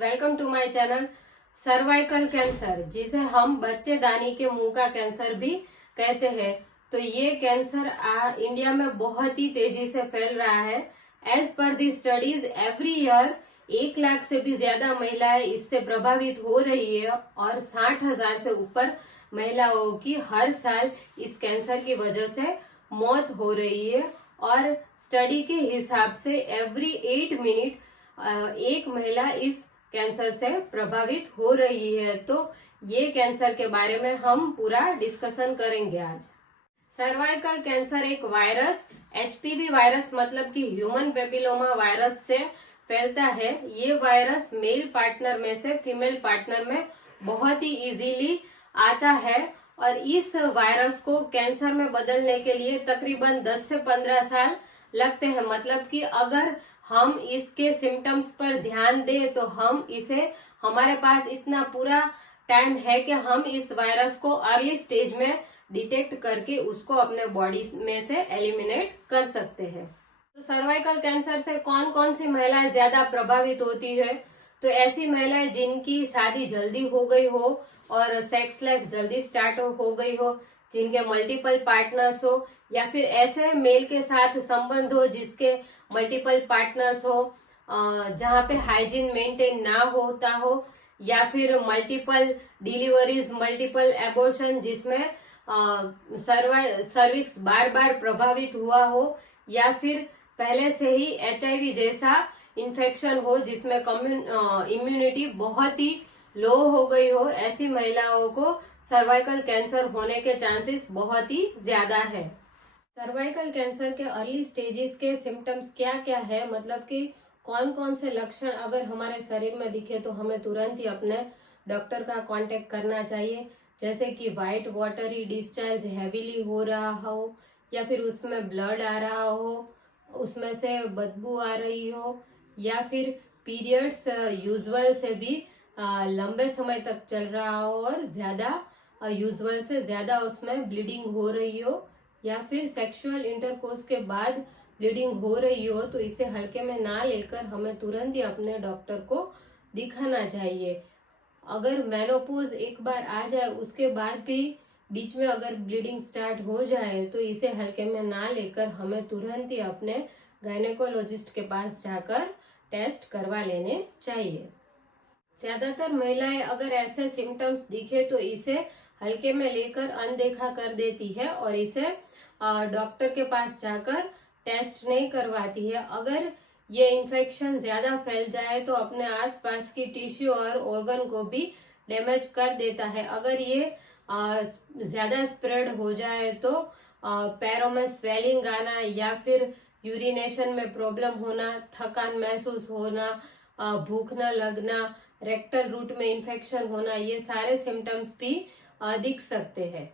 Welcome to my channel. Cervical cancer, जिसे हम बच्चेदानी के मुंह का कैंसर भी कहते हैं, तो ये कैंसर इंडिया में बहुत ही तेजी से फैल रहा है। As per the studies every year 1 lakh से भी ज्यादा महिलाएं इससे प्रभावित हो रही है और 60,000 से ऊपर महिलाओं की हर साल इस कैंसर की वजह से मौत हो रही है। और स्टडी के हिसाब से एवरी 8 मिनट एक महिला इस कैंसर से प्रभावित हो रही है। तो ये कैंसर के बारे में हम पूरा डिस्कशन करेंगे आज। सर्वाइकल कैंसर एक वायरस, एचपीवी वायरस मतलब कि ह्यूमन पेपिलोमा वायरस से फैलता है। ये वायरस मेल पार्टनर में से फीमेल पार्टनर में बहुत ही इजीली आता है और इस वायरस को कैंसर में बदलने के लिए तकरीबन 10 से 15 साल लगते हैं। मतलब कि अगर हम इसके सिम्टम्स पर ध्यान दें तो हम इसे, हमारे पास इतना पूरा टाइम है कि हम इस वायरस को अर्ली स्टेज में डिटेक्ट करके उसको अपने बॉडी में से एलिमिनेट कर सकते हैं। तो सर्वाइकल कैंसर से कौन कौन सी महिलाएं ज्यादा प्रभावित होती है? तो ऐसी महिलाएं जिनकी शादी जल्दी हो गई हो और सेक्स लाइफ जल्दी स्टार्ट हो गई हो, जिनके मल्टीपल पार्टनर्स हो, या फिर ऐसे मेल के साथ संबंध हो जिसके मल्टीपल पार्टनर्स हो, जहाँ पे हाइजीन मेंटेन ना होता हो, या फिर मल्टीपल डिलीवरीज, मल्टीपल एबॉर्शन जिसमें सर्विक्स बार बार प्रभावित हुआ हो, या फिर पहले से ही एचआईवी जैसा इन्फेक्शन हो जिसमें इम्यूनिटी बहुत ही लो हो गई हो, ऐसी महिलाओं को सर्वाइकल कैंसर होने के चांसेस बहुत ही ज्यादा है। सर्वाइकल कैंसर के अर्ली स्टेजेस के सिम्टम्स क्या क्या है, मतलब कि कौन कौन से लक्षण अगर हमारे शरीर में दिखे तो हमें तुरंत ही अपने डॉक्टर का कांटेक्ट करना चाहिए। जैसे कि वाइट वाटरी डिस्चार्ज हैवीली हो रहा हो, या फिर उसमें ब्लड आ रहा हो, उसमें से बदबू आ रही हो, या फिर पीरियड्स यूजुअल से भी लंबे समय तक चल रहा हो और ज्यादा यूजुअल से ज्यादा उसमें ब्लीडिंग हो रही हो, या फिर सेक्सुअल इंटरकोर्स के बाद ब्लीडिंग हो रही हो, तो इसे हल्के में ना लेकर हमें तुरंत ही अपने डॉक्टर को दिखाना चाहिए। अगर मेनोपॉज एक बार आ जाए उसके बाद भी बीच में अगर ब्लीडिंग स्टार्ट हो जाए तो इसे हल्के में ना लेकर हमें तुरंत ही अपने गायनेकोलॉजिस्ट के पास जाकर टेस्ट करवा लेने चाहिए। ज्यादातर महिलाएं अगर ऐसे सिम्टम्स दिखे तो इसे हल्के में लेकर अनदेखा कर देती है और इसे डॉक्टर के पास जाकर टेस्ट नहीं करवाती है। अगर ये इन्फेक्शन ज्यादा फैल जाए तो अपने आसपास की टिश्यू और ऑर्गन को भी डैमेज कर देता है। अगर ये ज्यादा स्प्रेड हो जाए तो पैरों में स्वेलिंग आना, या फिर यूरिनेशन में प्रॉब्लम होना, थकान महसूस होना, भूख न लगना, रेक्टल रूट में इन्फेक्शन होना, ये सारे सिम्टम्स भी दिख सकते हैं।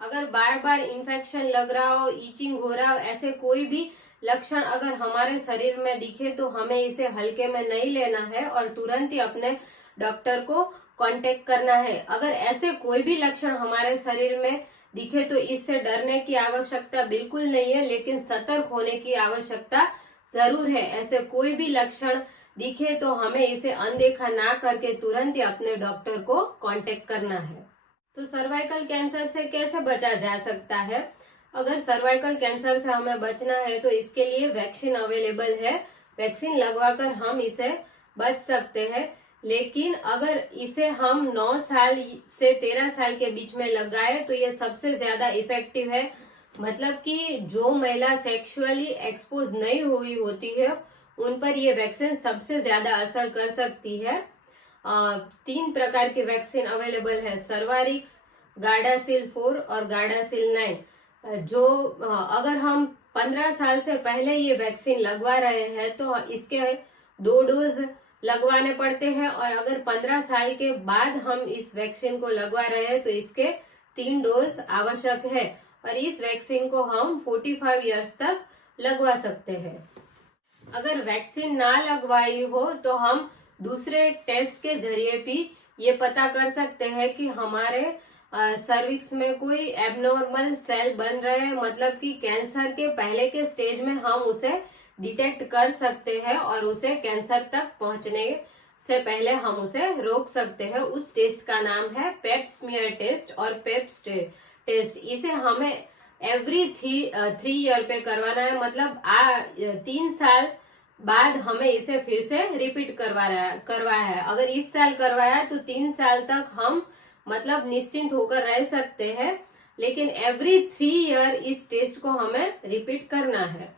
अगर बार बार इन्फेक्शन लग रहा हो, ईचिंग हो रहा हो, ऐसे कोई भी लक्षण अगर हमारे शरीर में दिखे तो हमें इसे हल्के में नहीं लेना है और तुरंत ही अपने डॉक्टर को कांटेक्ट करना है। अगर ऐसे कोई भी लक्षण हमारे शरीर में दिखे तो इससे डरने की आवश्यकता बिल्कुल नहीं है, लेकिन सतर्क होने की आवश्यकता जरूर है। ऐसे कोई भी लक्षण दिखे तो हमें इसे अनदेखा ना करके तुरंत ही अपने डॉक्टर को कांटेक्ट करना है। तो सर्वाइकल कैंसर से कैसे बचा जा सकता है? अगर सर्वाइकल कैंसर से हमें बचना है तो इसके लिए वैक्सीन अवेलेबल है। वैक्सीन लगवाकर हम इसे बच सकते हैं। लेकिन अगर इसे हम 9 साल से 13 साल के बीच में लगाए तो ये सबसे ज्यादा इफेक्टिव है। मतलब कि जो महिला सेक्सुअली एक्सपोज नहीं हुई होती है उन पर यह वैक्सीन सबसे ज्यादा असर कर सकती है। 3 प्रकार की वैक्सीन अवेलेबल है, सर्वारिक्स, गार्डासिल 4 और गार्डासिल 9। जो अगर हम 15 साल से पहले ये वैक्सीन लगवा रहे हैं तो इसके 2 डोज लगवाने पड़ते हैं, और अगर 15 साल के बाद हम इस वैक्सीन को लगवा रहे हैं तो इसके 3 डोज आवश्यक है, और इस वैक्सीन को हम 45 इयर्स तक लगवा सकते हैं। अगर वैक्सीन ना लगवाई हो तो हम दूसरे टेस्ट के जरिए भी ये पता कर सकते हैं कि हमारे सर्विक्स में कोई एबनॉर्मल सेल बन रहे हैं, मतलब कि कैंसर के पहले के स्टेज में हम उसे डिटेक्ट कर सकते हैं और उसे कैंसर तक पहुंचने से पहले हम उसे रोक सकते हैं। उस टेस्ट का नाम है पेप स्मीयर टेस्ट और पेप्स टेस्ट। इसे हमें एवरी 3 ईयर पे करवाना है, मतलब 3 साल बाद हमें इसे फिर से रिपीट करवाया है। अगर इस साल करवाया तो 3 साल तक हम मतलब निश्चिंत होकर रह सकते हैं, लेकिन एवरी 3 ईयर इस टेस्ट को हमें रिपीट करना है।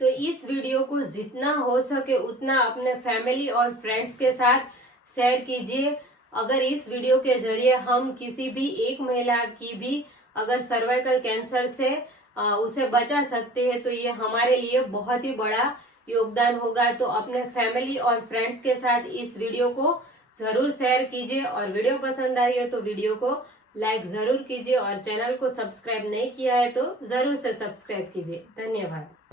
तो इस वीडियो को जितना हो सके उतना अपने फैमिली और फ्रेंड्स के साथ शेयर कीजिए। अगर इस वीडियो के जरिए हम किसी भी एक महिला की भी अगर सर्वाइकल कैंसर से उसे बचा सकते हैं तो ये हमारे लिए बहुत ही बड़ा योगदान होगा। तो अपने फैमिली और फ्रेंड्स के साथ इस वीडियो को जरूर शेयर कीजिए, और वीडियो पसंद आई है तो वीडियो को लाइक जरूर कीजिए, और चैनल को सब्सक्राइब नहीं किया है तो जरूर से सब्सक्राइब कीजिए। धन्यवाद।